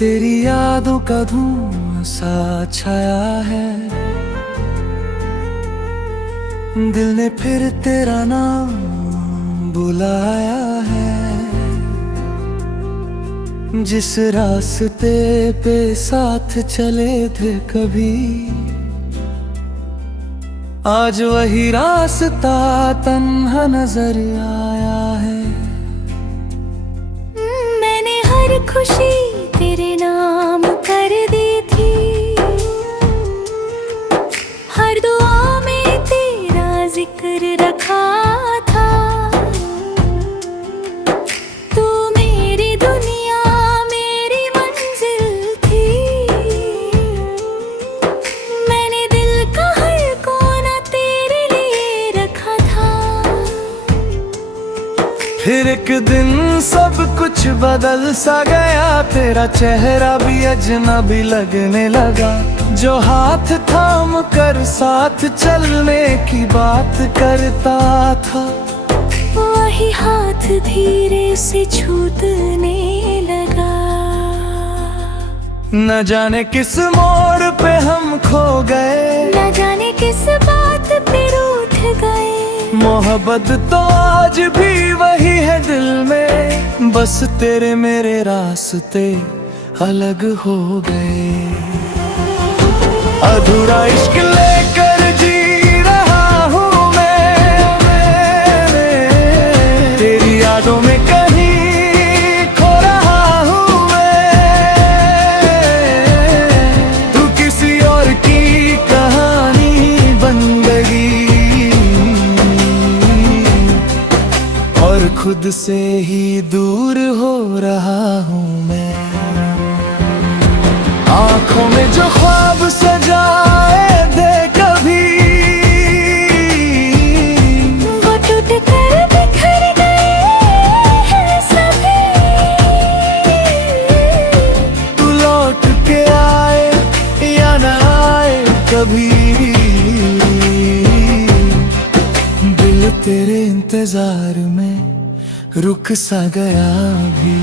तेरी यादों का धुआं सा छाया है, दिल ने फिर तेरा नाम बुलाया है। जिस रास्ते पे साथ चले थे कभी, आज वही रास्ता तन्हा नजर आया है। मैंने हर खुशी तेरे नाम कर दी थी, हर दुआ में तेरा जिक्र रखा था। तू मेरी दुनिया मेरी मंजिल थी, मैंने दिल का हर कोना तेरे लिए रखा था। फिर एक दिन सब कुछ बदल सा गया, तेरा चेहरा भी अजनबी लगने लगा। जो हाथ थाम कर साथ चलने की बात करता था, वही हाथ धीरे से छूटने लगा। न जाने किस मोड़ पे हम खो गए, न जाने किस बात पे रूठ गए। मोहब्बत तो आज भी वही है दिल में, बस तेरे मेरे रास्ते अलग हो गए। अधूरा इश्क लेकर जी रहा हूँ मैं, तेरी यादों में कहीं खो रहा हूँ मैं। तू किसी और की कहानी बन गई और खुद से ही दूर हो रहा हूँ मैं। आँखों में जो ख्वाब सजाए थे कभी, वो टूट कर बिखर गए हैं सभी। तू लौट के आए या न आए कभी, दिल तेरे इंतजार में रुक सा गया भी।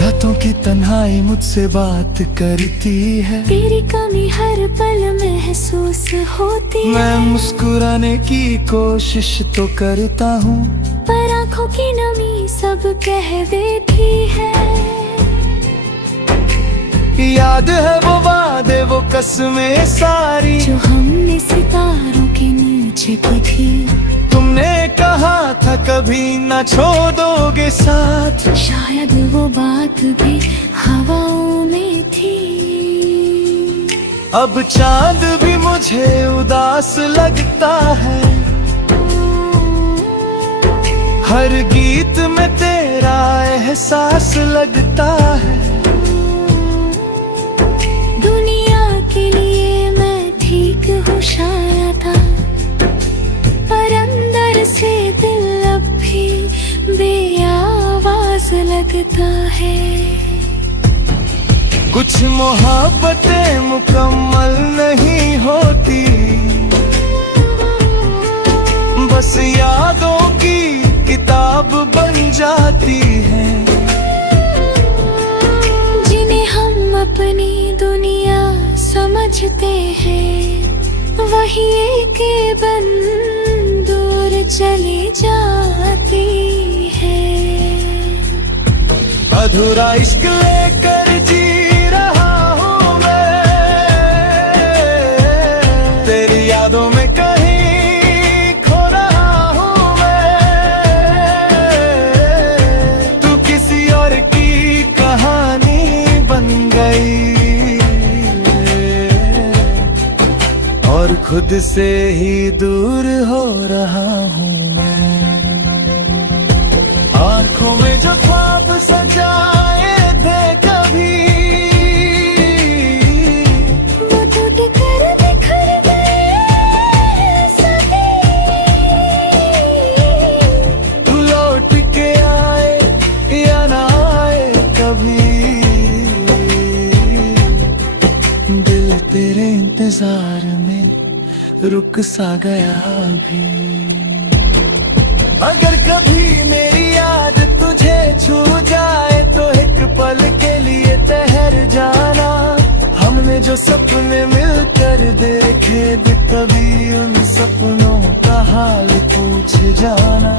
रातों की तन्हाई मुझसे बात करती है, तेरी कमी हर पल महसूस होती है। मैं मुस्कुराने की कोशिश तो करता हूँ, पर आँखों की नमी सब कह देती है। याद है वो वादे वो कसमें सारी, जो हमने सितारों के नीचे की थी। तुमने कहा था कभी ना छोड़ोगे साथ, शायद वो बात भी हवाओं में थी। अब चांद भी मुझे उदास लगता है, हर गीत में तेरा एहसास लगता है। दुनिया के लिए मैं ठीक हूँ शायद, पर अंदर से दिल अब भी बेआवाज लगता है। कुछ मोहब्बतें मुकम्मल नहीं होती, बस यादों की किताब बन जाती है। जिन्हें हम अपनी दुनिया समझते हैं, वही एक बन दूर चली जाती है। अधूरा इश्क लेकर जी रहा हूँ मैं, तेरी यादों में कहीं खो रहा हूँ मैं। तू किसी और की कहानी बन गई और खुद से ही दूर हो रहा हूँ मैं। आँखों में जो ख्वाब सजाए थे कभी, वो टूट कर बिखर गए सभी। तू लौट के आए रुक सा गया भी। अगर कभी मेरी याद तुझे छू जाए तो एक पल के लिए ठहर जाना। हमने जो सपने मिलकर देखे थे, कभी उन सपनों का हाल पूछ जाना।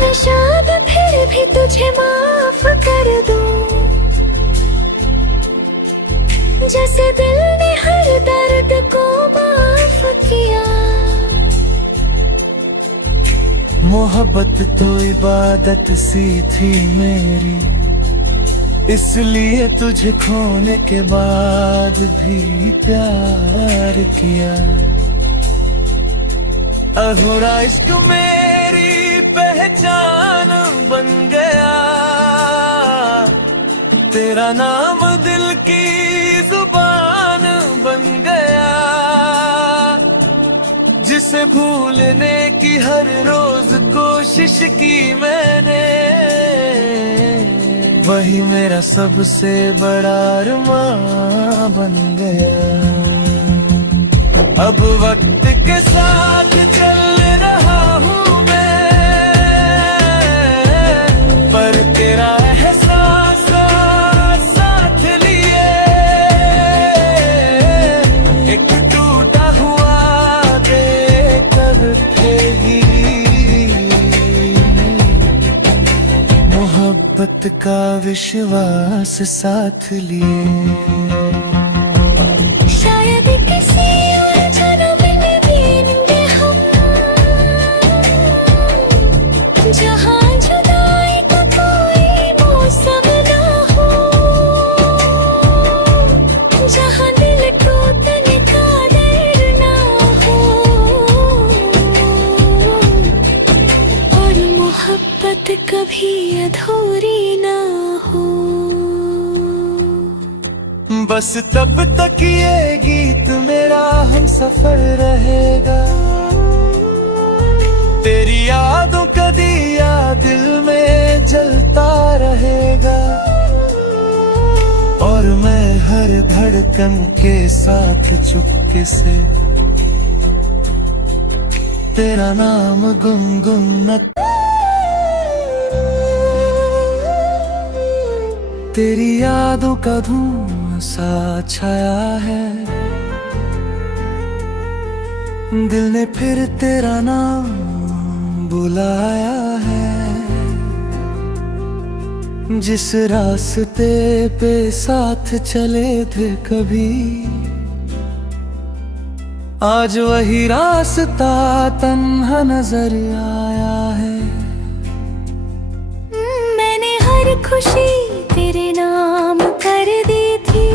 मैं शायद फिर भी तुझे माफ कर दूं, जैसे दिल ने हर दर्द को माफ किया। मोहब्बत तो इबादत सी थी मेरी, इसलिए तुझे खोने के बाद भी प्यार किया। अधूरा इश्क मेरी पहचान बन गया, तेरा नाम दिल की जुबान बन गया। जिसे भूलने की हर रोज कोशिश की मैंने, वही मेरा सबसे बड़ा अरमान बन गया। अब वक्त के साथ चल रहा हूँ मैं, पर तेरा एहसास साथ लिए। एक टूटा हुआ देकर ही मोहब्बत का विश्वास साथ लिए। शायद किसी और जन्म में मिलेंगे हम, जहाँ जुदाई का कोई मौसम ना हो, जहाँ दिल टूटने का डर ना हो, और मोहब्बत कभी अधूरी ना हो। बस तब तक ये गीत मेरा हम सफर रहेगा, तेरी यादों का दिया दिल में जलता रहेगा। और मैं हर धड़कन के साथ चुपके से तेरा नाम गुनगुना। तेरी यादों का धुआं सा छाया है, दिल ने फिर तेरा नाम बुलाया है। जिस रास्ते पे साथ चले थे कभी, आज वही रास्ता तन्हा नजर आया है। मैंने हर खुशी तेरे नाम कर दी थी,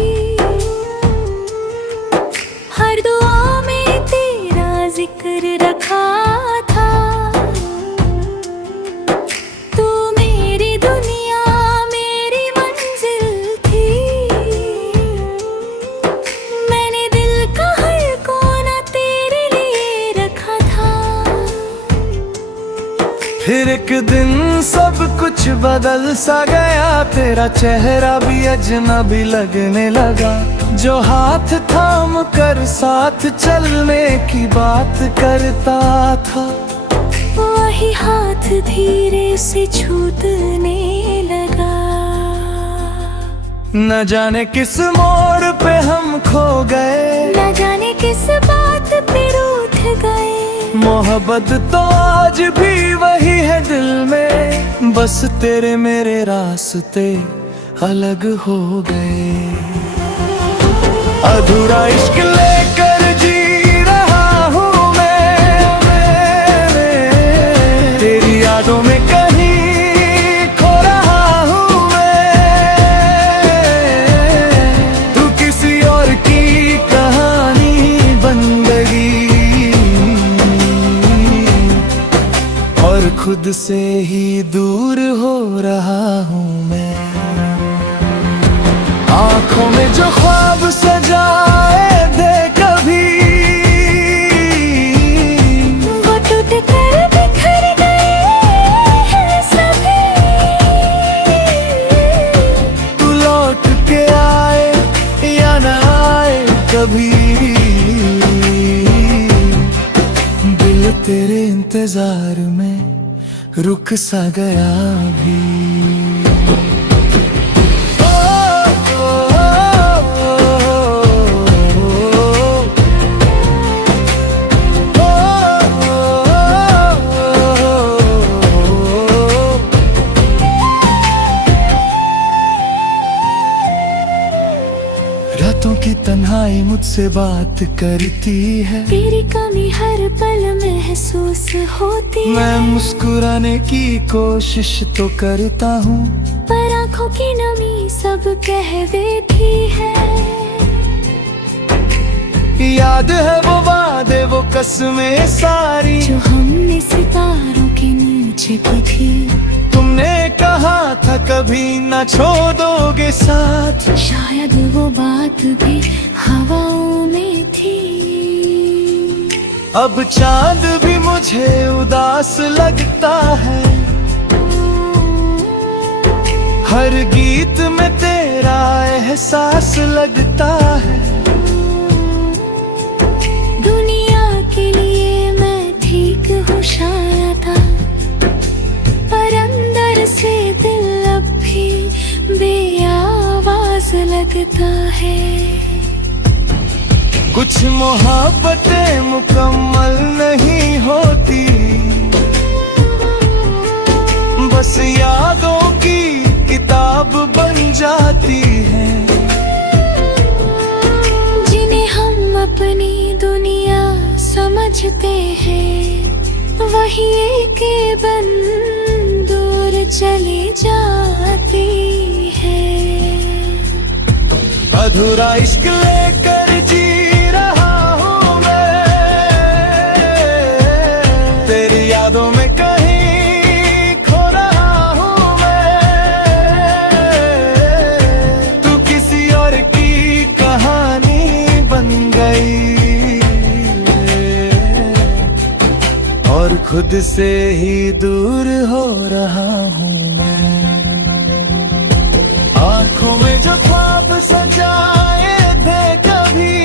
हर दुआ में तेरा जिक्र रखा था। तू मेरी दुनिया मेरी मंजिल थी, मैंने दिल का हर कोना तेरे लिए रखा था। फिर एक दिन सब कुछ बदल सा गया, तेरा चेहरा भी अजनबी लगने लगा। जो हाथ थाम कर साथ चलने की बात करता था, वही हाथ धीरे से छूटने लगा। न जाने किस मोड़ पे हम खो गए, न जाने किस बात पे रूठ गए। मोहब्बत तो आज भी वही है दिल में, बस तेरे मेरे रास्ते अलग हो गए। अधूरा इश्क लेकर जी रहा हूँ मैं, तेरी यादों में कहीं खो रहा हूँ मैं। तू किसी और की कहानी बन गई, और खुद से ही दूर हो रहा हूँ मैं। आँखों में जो ख्वाब सजाए थे कभी, वो टूट कर बिखर गए हैं सभी। तू लौट के आए या न आए कभी, तेरे इंतजार में रुक सा गया भी। रातों की तन्हाई मुझसे बात करती है, तेरी कमी हर पल महसूस होती है। मैं मुस्कुराने की कोशिश तो करता हूँ, पर आंखों की नमी सब कह देती है। याद है वो वादे वो कसमें सारी जो हमने सितारों के नीचे की थी। तुमने कहा था कभी न छोड़ोगे साथ, शायद वो बात भी हवाओं में थी। अब चांद भी मुझे उदास लगता है, हर गीत में तेरा एहसास लगता है। दुनिया के लिए मैं ठीक हूँ शायद, पर अंदर से दिल अब भी बेआवाज लगता है। कुछ मोहब्बतें मुकम्मल नहीं होती, बस यादों की किताब बन जाती है। जिन्हें हम अपनी दुनिया समझते हैं, वही एक बन दूर चली जाती है। अधूरा इश्क लेकर जी रहा हूँ मैं, तेरी यादों में कहीं खो रहा हूँ मैं। तू किसी और की कहानी बन गई और खुद से ही दूर हो रहा हूँ मैं। आंखों में जो ख्वाब सजाए थे कभी,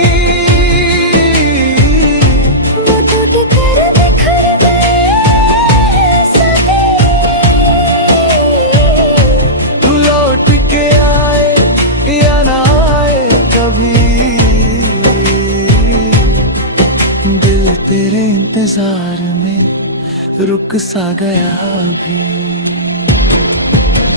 वो टूट कर बिखर गए सभी। तू लौट के आए या ना आए कभी, दिल तेरे इंतजार में रुक सा गया भी।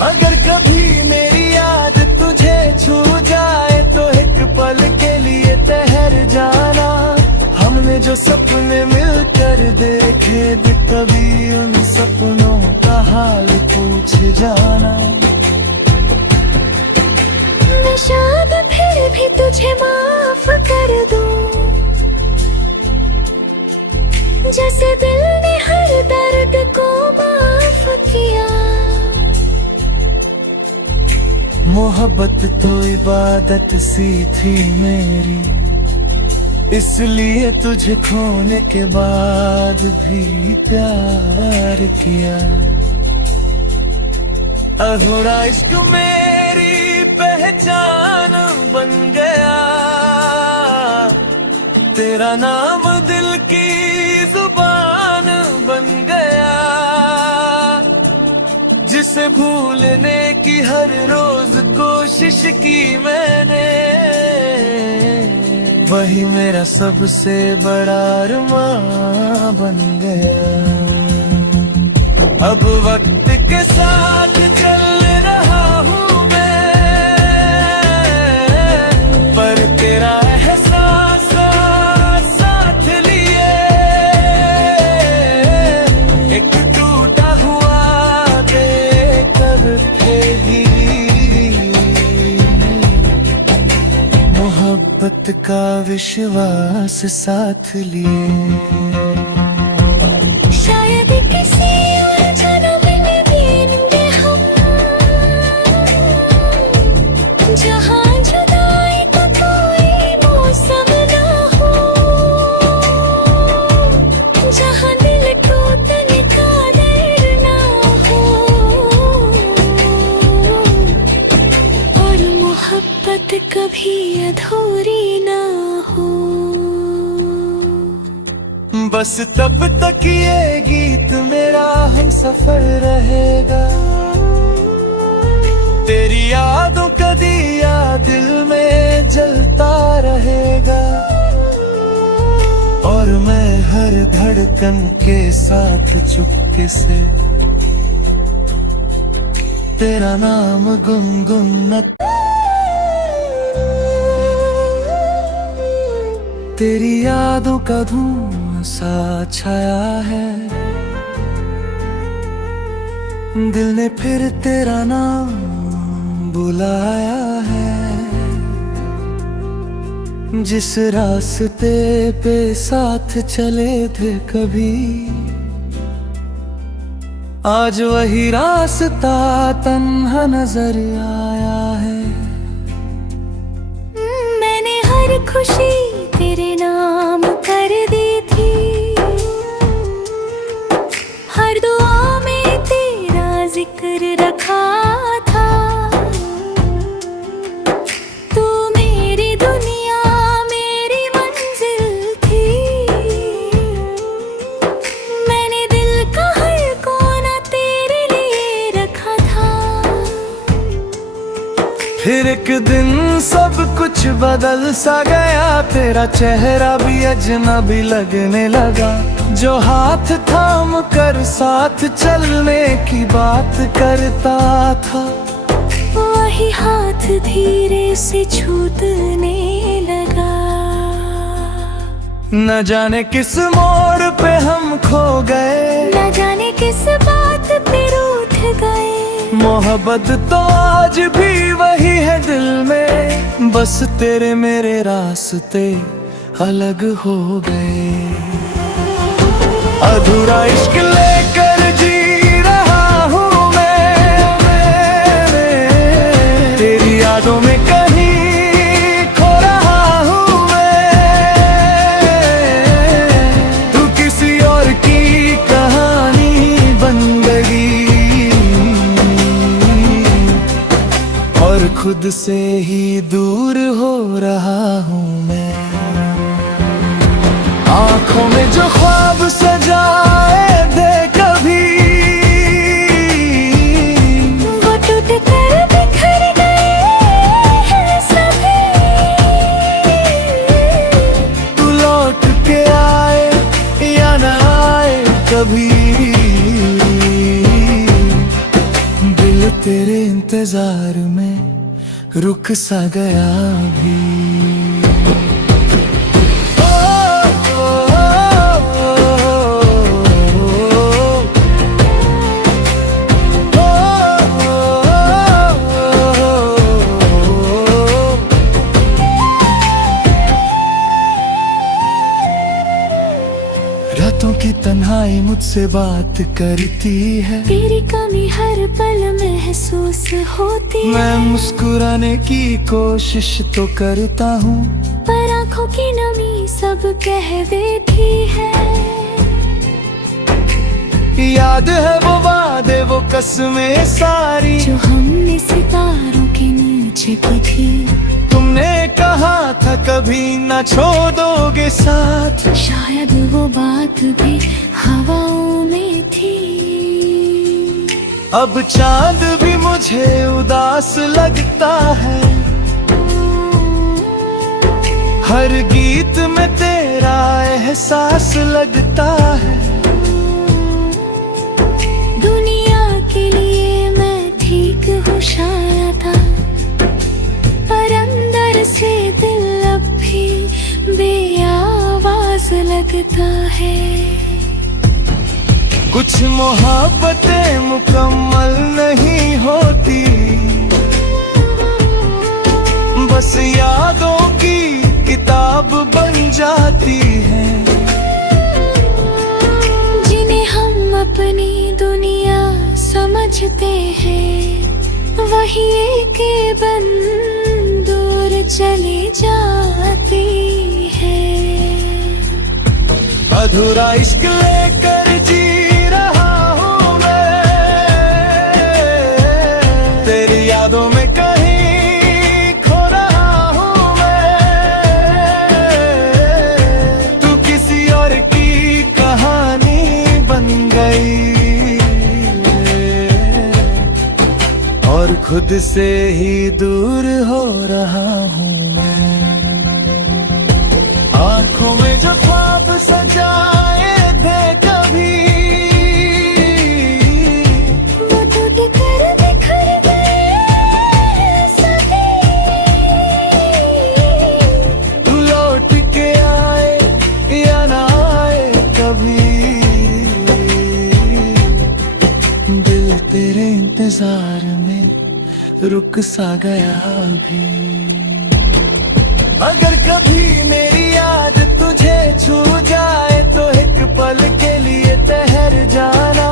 अगर कभी मेरी याद तुझे छू जाए तो एक पल के लिए ठहर जाना। हमने जो सपने मिलकर देखे थे, कभी उन सपनों का हाल पूछ जाना। मैं शायद फिर भी तुझे माफ कर दूं, जैसे दिल ने हर दर्द को माफ किया। मोहब्बत तो इबादत सी थी मेरी, इसलिए तुझे खोने के बाद भी प्यार किया। अधूरा इश्क मेरी पहचान बन गया, तेरा नाम दिल की जुबान बन गया। जिसे भूलने की हर रोज कोशिश की मैंने, वही मेरा सबसे बड़ा अरमान बन गया। अब वक्त के साथ चल रहा हूँ मैं, पर तेरा एहसास साथ लिए एक टूटा हुआ बेकर ही मोहब्बत का विश्वास साथ लिए। शायद किसी और जन्म में मिलेंगे हम, जहाँ जुदाई का कोई मौसम ना हो, जहाँ दिल टूटने का डर ना हो, और मोहब्बत कभी अधूरी ना हो। बस तब तक ये गीत मेरा हम सफर रहेगा। तेरी यादों का दिया दिल में जलता रहेगा, और मैं हर धड़कन के साथ चुपके से तेरा नाम गुनगुनाता। तेरी यादों का धुआं सा छाया है, दिल ने फिर तेरा नाम बुलाया है। जिस रास्ते पे साथ चले थे कभी, आज वही रास्ता तन्हा नजर आया है। मैंने हर खुशी तेरे नाम कर दी थी, हर दुआ में तेरा जिक्र रखा था। तू मेरी दुनिया मेरी मंजिल थी, मैंने दिल का हर कोना तेरे लिए रखा था। फिर एक दिन सब कुछ बदल सा गया, तेरा चेहरा भी अजनबी लगने लगा। जो हाथ थाम कर साथ चलने की बात करता था, वही हाथ धीरे से छूटने लगा। न जाने किस मोड़ पे हम खो गए, न जाने किस बात पे रूठ गए। मोहब्बत तो आज भी वही है दिल में, बस तेरे मेरे रास्ते अलग हो गए। अधूरा इश्क लेकर जी रहा हूँ मैं, तेरी यादों में कहीं खो रहा हूँ मैं। तू किसी और की कहानी बन गई, और खुद से ही दूर हो रहा हूँ मैं। आँखों में जो ख्वाब सजाए थे कभी, वो टूट कर बिखर गए हैं सभी। तू लौट के आए या न आए कभी, दिल तेरे इंतजार में रुक सा गया भी। रातों की तन्हाई मुझसे बात करती है, तेरी कमी हर पल महसूस होती है। मैं मुस्कुराने की कोशिश तो करता हूँ, पर आँखों की नमी सब कह देती है। याद है वो वादे वो कसमें सारी, जो हमने सितारों के नीचे की थी। तुमने कहा था कभी न छोड़ोगे साथ, शायद वो बात भी हवाओं में थी। अब चांद भी मुझे उदास लगता है, हर गीत में तेरा एहसास लगता है। दुनिया के लिए मैं ठीक हूँ शायद, पर अंदर से दिल अब भी बेआवाज लगता है। कुछ मोहब्बतें मुकम्मल नहीं होती, बस यादों की किताब बन जाती है। जिन्हें हम अपनी दुनिया समझते हैं, वही एक बन दूर चली जाती है। अधूरा इश्क लेकर जी रहा हूँ मैं, तेरी यादों में कहीं खो रहा हूँ मैं। तू किसी और की खुद से ही दूर हो रहा हूँ मैं। आंखों में जो ख्वाब सजाए थे कभी, वो टूट कर बिखर गए सभी। तू लौट के आए या ना आए कभी, दिल तेरे इंतजार में रुक सा गया अभी। अगर कभी मेरी याद तुझे छू जाए तो एक पल के लिए ठहर जाना।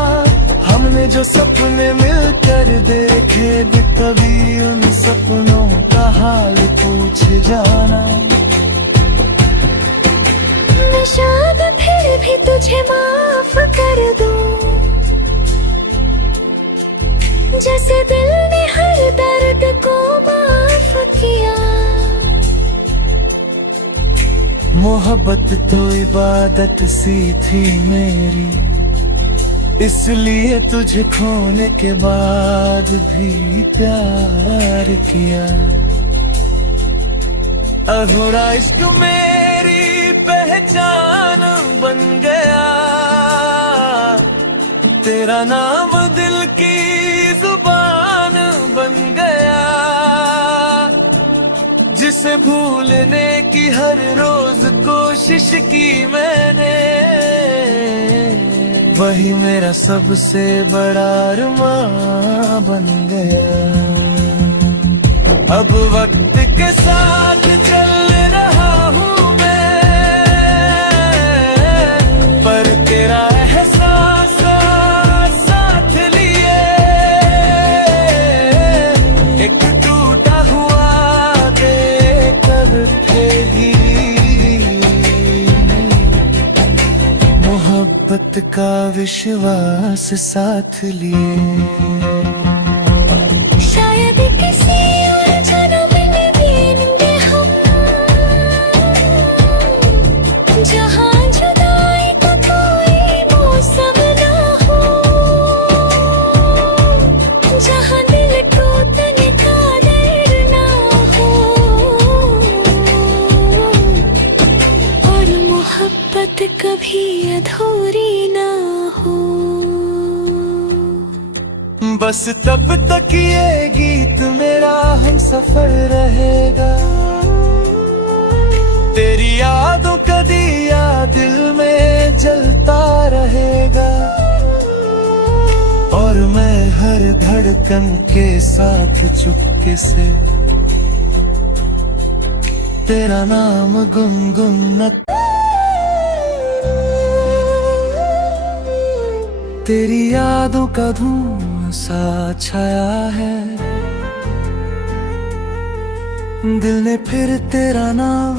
हमने जो सपने मिलकर देखे थे कभी, उन सपनों का हाल पूछ जाना। मैं शायद फिर भी तुझे माफ कर दूं, जैसे दिल ने हर दर्द को माफ किया। मोहब्बत तो इबादत सी थी मेरी, इसलिए तुझे खोने के बाद भी प्यार किया। अधूरा इश्क मेरी पहचान बन गया, तेरा नाम दिल की जुबान बन गया। जिसे भूलने की हर रोज कोशिश की मैंने, वही मेरा सबसे बड़ा अरमान बन गया। अब वक्त के साथ चल रहा हूँ मैं, पर तेरा एहसास साथ लिए। एक टूटा हुआ देकर ही मोहब्बत का विश्वास साथ लिए। शायद किसी और जन्म में मिलेंगे हम, जहाँ जुदाई का कोई मौसम ना हो, जहाँ दिल टूटने का डर ना हो, और मोहब्बत कभी अधूरी ना हो। बस तब तक ये गीत मेरा हम सफर रहेगा, तेरी यादों का दिया दिल में जलता रहेगा। और मैं हर धड़कन के साथ चुपके से तेरा नाम गुनगुन, तेरी यादों का धुआं सा छाया है। दिल ने फिर तेरा नाम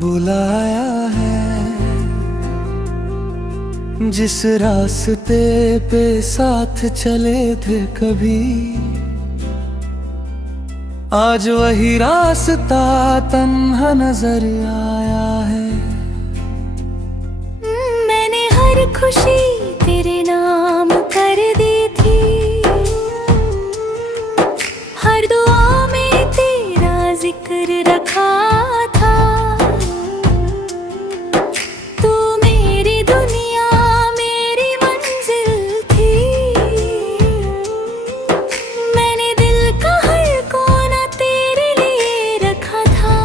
बुलाया है। जिस रास्ते पे साथ चले थे कभी, आज वही रास्ता तन्हा नजर आया है। मैंने हर खुशी तेरे नाम कर दी थी, हर दुआ में तेरा जिक्र रखा था। तू मेरी दुनिया मेरी मंजिल थी, मैंने दिल का हर कोना तेरे लिए रखा था।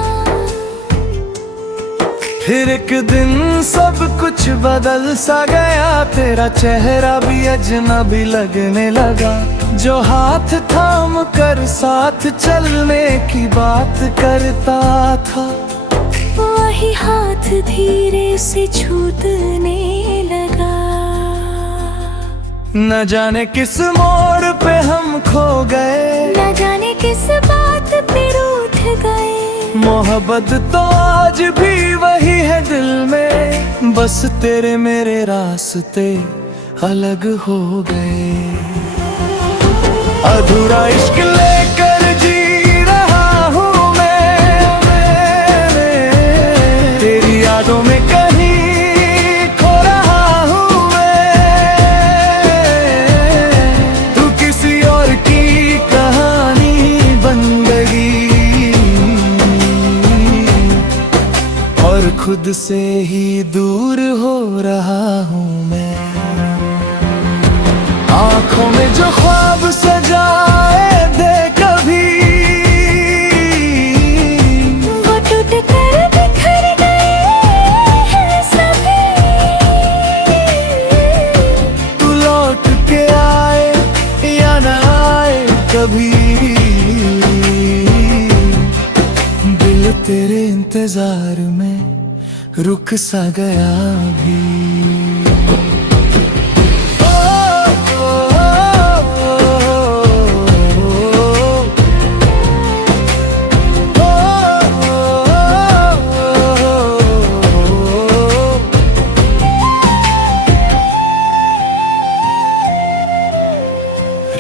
फिर एक दिन सब कुछ बदल सा गया, तेरा चेहरा भी अजनबी लगने लगा। जो हाथ थाम कर साथ चलने की बात करता था, वही हाथ धीरे से छूटने लगा। न जाने किस मोड़ पे हम खो गए, न जाने किस बात पे रूठ गए। मोहब्बत तो आज भी वही है दिल में, बस तेरे मेरे रास्ते अलग हो गए। अधूरा इश्क लेकर जी रहा हूँ मैं, तेरी यादों में कहीं खो रहा हूँ मैं। तू किसी और की कहानी खुद से ही दूर हो रहा हूँ मैं। आंखों में जो ख्वाब सजाए दे कभी, वो टूट कर बिखर गए हैं सभी। तू लौट के आए या न आए कभी, दिल तेरे इंतजार में रुक सा गया भी।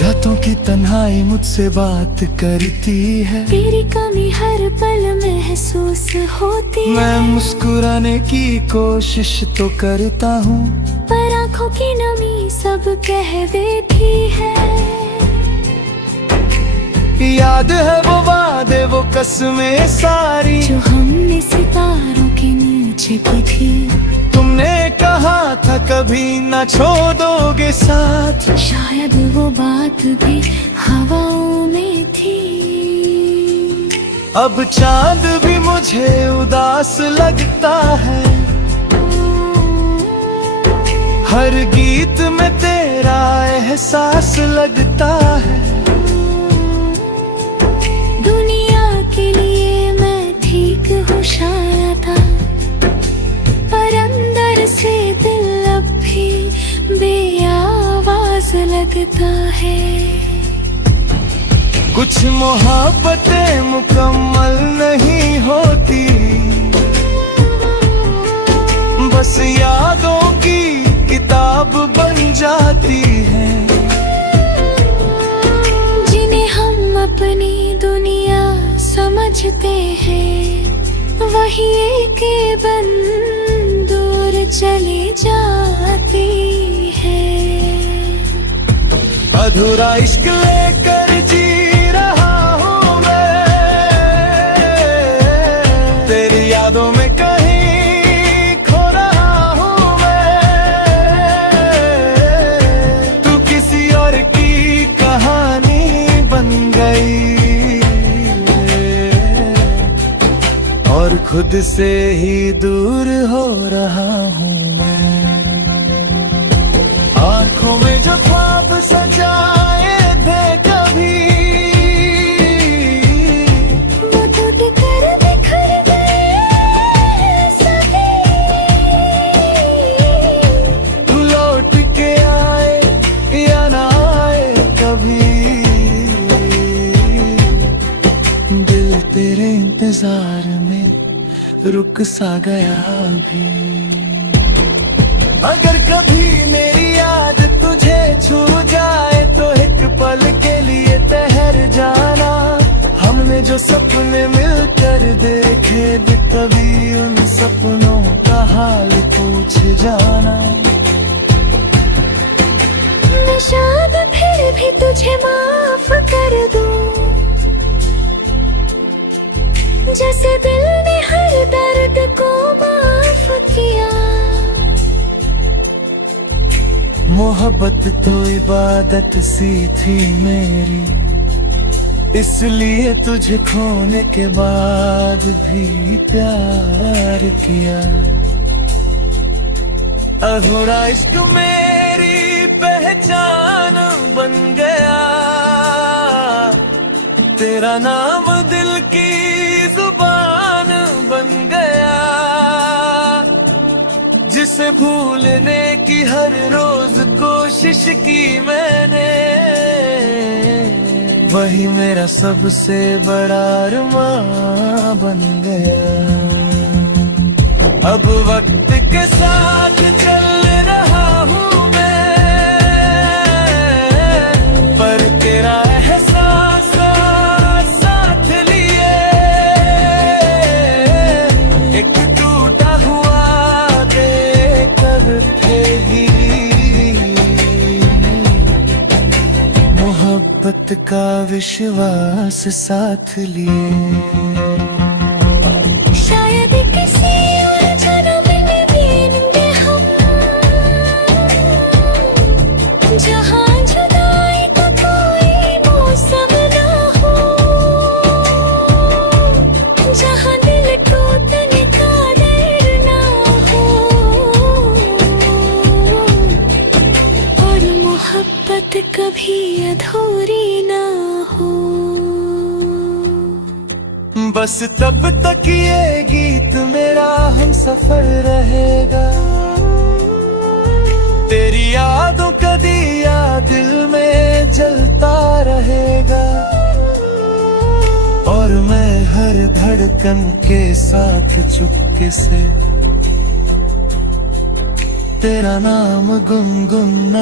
रातों की तन्हाई मुझसे बात करती है, तेरी कमी हर पल महसूस होती है। मैं मुस्कुराने की कोशिश तो करता हूँ, पर आंखों की नमी सब कह देती है। याद है वो वादे वो कसमें सारी, जो हमने सितारों के नीचे की थी। तुमने कहा था कभी ना छोड़ोगे साथ, शायद वो बात भी हवाओं में थी। अब चांद भी मुझे उदास लगता है, हर गीत में तेरा एहसास लगता है। दुनिया के लिए मैं ठीक हूँ शायद, पर अंदर से दिल अब भी बेआवाज लगता है। कुछ मोहब्बतें मुकम्मल नहीं होती, बस यादों की किताब बन जाती है। जिन्हें हम अपनी दुनिया समझते हैं, वही एक बन दूर चली जाती है। अधूरा इश्क लेकर जी रहा हूँ मैं, तेरी यादों में कहीं खो रहा हूँ मैं। तू किसी और की कहानी बन गई और खुद से ही दूर हो रहा हूँ मैं। आंखों में जो ख्वाब सजाए थे कभी, वो टूट कर बिखर गए सभी। तू लौट के आए या ना आए कभी, दिल तेरे इंतजार में रुक सा गया भी। अगर कभी मेरी याद तुझे छू जाए तो एक पल के लिए ठहर जाना। हमने जो सपने मिलकर देखे थे, कभी उन सपनों का हाल पूछ जाना। मैं शायद फिर भी तुझे माफ कर दूं, जैसे दिल ने हर दर्द को माफ किया। मोहब्बत तो इबादत सी थी मेरी, इसलिए तुझे खोने के बाद भी प्यार किया। अधूरा इश्क मेरी पहचान बन गया, तेरा नाम दिल की जुबान बन गया। जिसे भूलने की हर रोज कोशिश की मैंने, वही मेरा सबसे बड़ा अरमान बन गया। अब वक्त के साथ चल रहा हूँ मैं, पर तेरा एहसास साथ लिए। एक टूटा हुआ देकर भी मोहब्बत का विश्वास साथ लिए। शायद किसी उलझन बस तब तक ये गीत मेरा हम सफर रहेगा। तेरी यादों का दिया दिल में जलता रहेगा, और मैं हर धड़कन के साथ चुपके से तेरा नाम गुनगुन